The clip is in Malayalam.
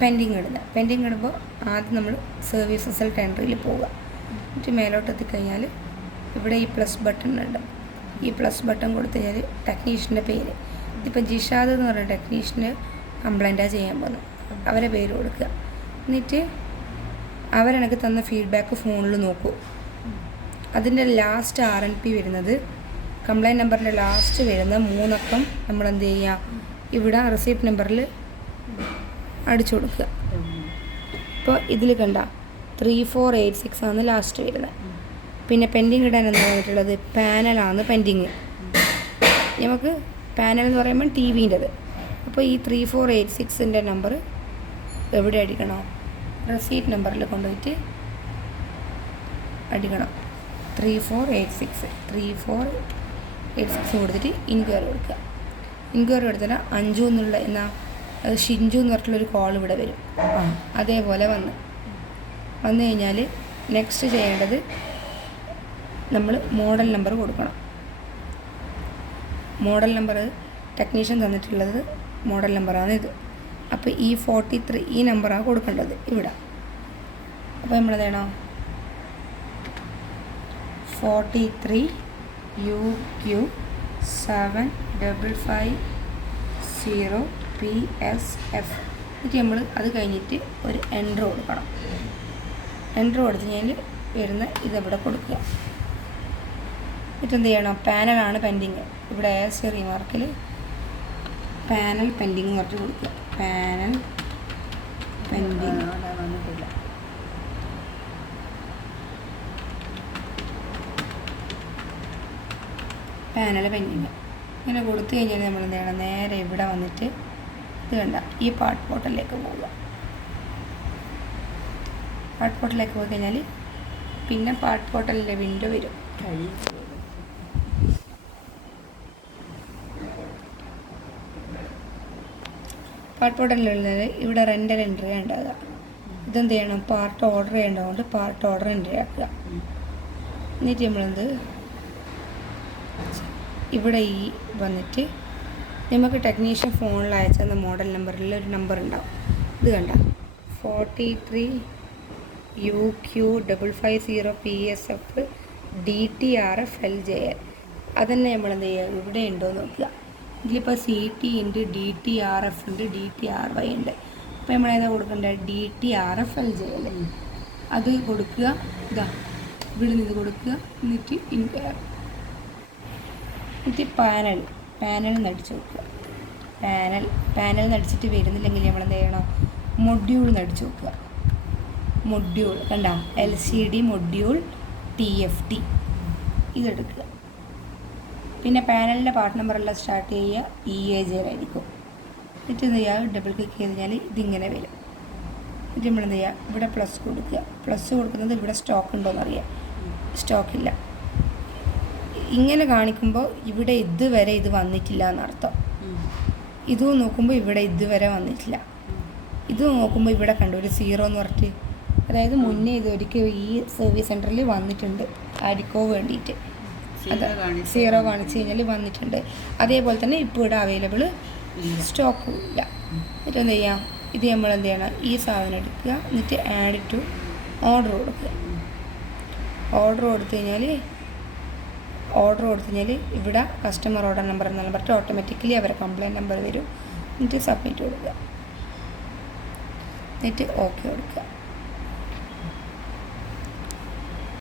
പെൻഡിങ് ഇടുമ്പോൾ ആദ്യം നമ്മൾ സർവീസ് റിസൾട്ട് എൻട്രിയിൽ പോവുക. എന്നിട്ട് മേലോട്ട് എത്തിക്കഴിഞ്ഞാൽ ഇവിടെ ഈ പ്ലസ് ബട്ടൺ ഉണ്ട്. ഈ പ്ലസ് ബട്ടൺ കൊടുത്തു കഴിഞ്ഞാൽ ടെക്നീഷ്യൻ്റെ പേര്, ഇതിപ്പോൾ ജിഷാദ് എന്ന് പറഞ്ഞ ടെക്നീഷ്യന് കംപ്ലൈൻറ്റാണ് ചെയ്യാൻ പോകുന്നത്, അവരെ പേര് കൊടുക്കുക. എന്നിട്ട് അവരെനിക്ക് തന്ന ഫീഡ്ബാക്ക് ഫോണിൽ നോക്കൂ. അതിൻ്റെ ലാസ്റ്റ് RNP വരുന്നത്, കംപ്ലൈൻറ്റ് നമ്പറിൻ്റെ ലാസ്റ്റ് വരുന്ന 3 അക്കം നമ്മൾ എന്ത് ചെയ്യുക, ഇവിടെ റിസീപ്റ്റ് നമ്പറിൽ അടിച്ചു കൊടുക്കുക. ഇപ്പോൾ ഇതിൽ കണ്ട 3486 ആണ് ലാസ്റ്റ് വരുന്നത്. പിന്നെ പെൻഡിങ് ഇടാൻ എന്താ പറഞ്ഞിട്ടുള്ളത്, പാനലാണ് പെൻഡിങ്. നമുക്ക് പാനൽ എന്ന് പറയുമ്പോൾ TVൻ്റെത്. അപ്പോൾ ഈ 3486ൻ്റെ നമ്പർ എവിടെ അടിക്കണം, റെസീറ്റ് നമ്പറിൽ കൊണ്ടുപോയിട്ട് അടിക്കണം. 3486 കൊടുത്തിട്ട് ഇൻക്വയറി കൊടുക്കുക. ഇൻക്വയറി കൊടുത്താൽ അഞ്ചു എന്നുള്ള ഷിഞ്ചു എന്ന് പറഞ്ഞിട്ടുള്ളൊരു കോൾ ഇവിടെ വരും. അതേപോലെ വന്നു കഴിഞ്ഞാൽ നെക്സ്റ്റ് ചെയ്യേണ്ടത് നമ്മൾ മോഡൽ നമ്പർ കൊടുക്കണം. മോഡൽ നമ്പർ ടെക്നീഷ്യൻ തന്നിട്ടുള്ളത് മോഡൽ നമ്പറാണ് ഇത്. അപ്പോൾ ഈ 43 ഈ നമ്പറാണ് കൊടുക്കേണ്ടത് ഇവിടെ. അപ്പോൾ നമ്മളതേണോ 43 UQ7550 PSF. എന്നിട്ട് നമ്മൾ അത് കഴിഞ്ഞിട്ട് ഒരു എൻട്രി കൊടുക്കണം. എൻട്രി കൊടുത്ത് കഴിഞ്ഞാൽ വരുന്ന ഇതെവിടെ കൊടുക്കുക. എന്നിട്ട് എന്ത് ചെയ്യണം, പാനലാണ് പെൻഡിങ്. ഇവിടെ ചെറിയ മാർക്കിൽ പാനൽ പെൻഡിങ് പറഞ്ഞിട്ട് കൊടുക്കുക. പാനൽ പെൻഡിങ് ഇങ്ങനെ കൊടുത്തു കഴിഞ്ഞാൽ നമ്മൾ എന്ത് ചെയ്യണം, നേരെ ഇവിടെ വന്നിട്ട് ഇത് കണ്ട ഈ പാർട്ട് പോർട്ടലിലേക്ക് പോവുക. പാർട്ട് പോർട്ടലിലേക്ക് പോയി കഴിഞ്ഞാൽ പിന്നെ പാർട്ട് പോർട്ടലിൻ്റെ വിൻഡോ വരും. പാർട്ട് പോർട്ടലിലുള്ളത് ഇവിടെ റെൻ്റൽ എൻട്രി ഉണ്ടാകുക. ഇതെന്ത് ചെയ്യണം, പാർട്ട് ഓർഡർ ചെയ്യേണ്ടതുകൊണ്ട് പാർട്ട് ഓർഡർ എൻട്രി ആക്കുക. എന്നിട്ട് നമ്മളെന്ത് ഇവിടെ ഈ വന്നിട്ട് നമുക്ക് ടെക്നീഷ്യൻ ഫോണിൽ അയച്ചെന്ന മോഡൽ നമ്പറിൽ ഒരു നമ്പർ ഉണ്ടാവും. ഇത് കണ്ട 43 UQ550 PSF DTRF LJL. അതന്നെ നമ്മളെന്ത് ചെയ്യുക, ഇവിടെ ഉണ്ടോ എന്ന് നോക്കുക. ഇതിലിപ്പോൾ CT ഉണ്ട്, DTRF ഉണ്ട്, DTRY ഉണ്ട്. അപ്പോൾ നമ്മളേതാ കൊടുക്കേണ്ടത്, DTRF LJL അത് കൊടുക്കുക. ഇതാ ഇവിടെ നിന്ന് കൊടുക്കുക. എന്നിട്ട് ഇൻക്വയറി, എന്നിട്ട് പാനൽ നടിച്ച് നോക്കുക. പാനൽ നടിച്ചിട്ട് വരുന്നില്ലെങ്കിൽ നമ്മൾ എന്ത് ചെയ്യണം, മൊഡ്യൂൾ നടിച്ച് നോക്കുക. മൊഡ്യൂൾ കണ്ട LCD മൊഡ്യൂൾ TFT ഇതെടുക്കുക. പിന്നെ പാനലിൻ്റെ പാർട്ട് നമ്പറെല്ലാം സ്റ്റാർട്ട് ചെയ്യുക EAJ ആയിരിക്കും. എന്നിട്ട് എന്ത് ചെയ്യുക, ഡബിൾ ക്ലിക്ക് ചെയ്ത് കഴിഞ്ഞാൽ ഇതിങ്ങനെ വരും. എന്നിട്ട് നമ്മൾ എന്ത് ചെയ്യുക, ഇവിടെ പ്ലസ് കൊടുക്കുക. പ്ലസ് കൊടുക്കുന്നത് ഇവിടെ സ്റ്റോക്ക് ഉണ്ടോയെന്നറിയാം, സ്റ്റോക്കില്ല. ഇങ്ങനെ കാണിക്കുമ്പോൾ ഇവിടെ ഇതുവരെ ഇത് വന്നിട്ടില്ല എന്നർത്ഥം. ഇതും നോക്കുമ്പോൾ ഇവിടെ ഇതുവരെ വന്നിട്ടില്ല. ഇത് നോക്കുമ്പോൾ ഇവിടെ കണ്ടു ഒരു 0 എന്ന് പറഞ്ഞിട്ട്, അതായത് മുന്നേ ഇതൊരിക്കൽ ഈ സർവീസ് സെൻറ്ററിൽ വന്നിട്ടുണ്ട് ആർക്കോ വേണ്ടിയിട്ട്. അത് 0 കാണിച്ച് കഴിഞ്ഞാൽ വന്നിട്ടുണ്ട്. അതേപോലെ തന്നെ ഇപ്പോൾ ഇവിടെ അവൈലബിൾ സ്റ്റോക്കും ഇല്ല. എന്നിട്ട് എന്ത് ചെയ്യാം, ഇത് നമ്മൾ എന്ത് ചെയ്യണം, ഈ സാധനം എടുക്കുക. എന്നിട്ട് ആഡ് ടു ഓർഡർ കൊടുക്കുക. ഓർഡർ കൊടുത്തു കഴിഞ്ഞാൽ ഇവിടെ കസ്റ്റമർ ഓർഡർ നമ്പർ എന്നെല്ലാം പറഞ്ഞിട്ട് ഓട്ടോമാറ്റിക്കലി അവരെ കംപ്ലയിൻറ്റ് നമ്പർ വരും. എന്നിട്ട് സബ്മിറ്റ് കൊടുക്കുക. എന്നിട്ട് ഓക്കെ കൊടുക്കുക.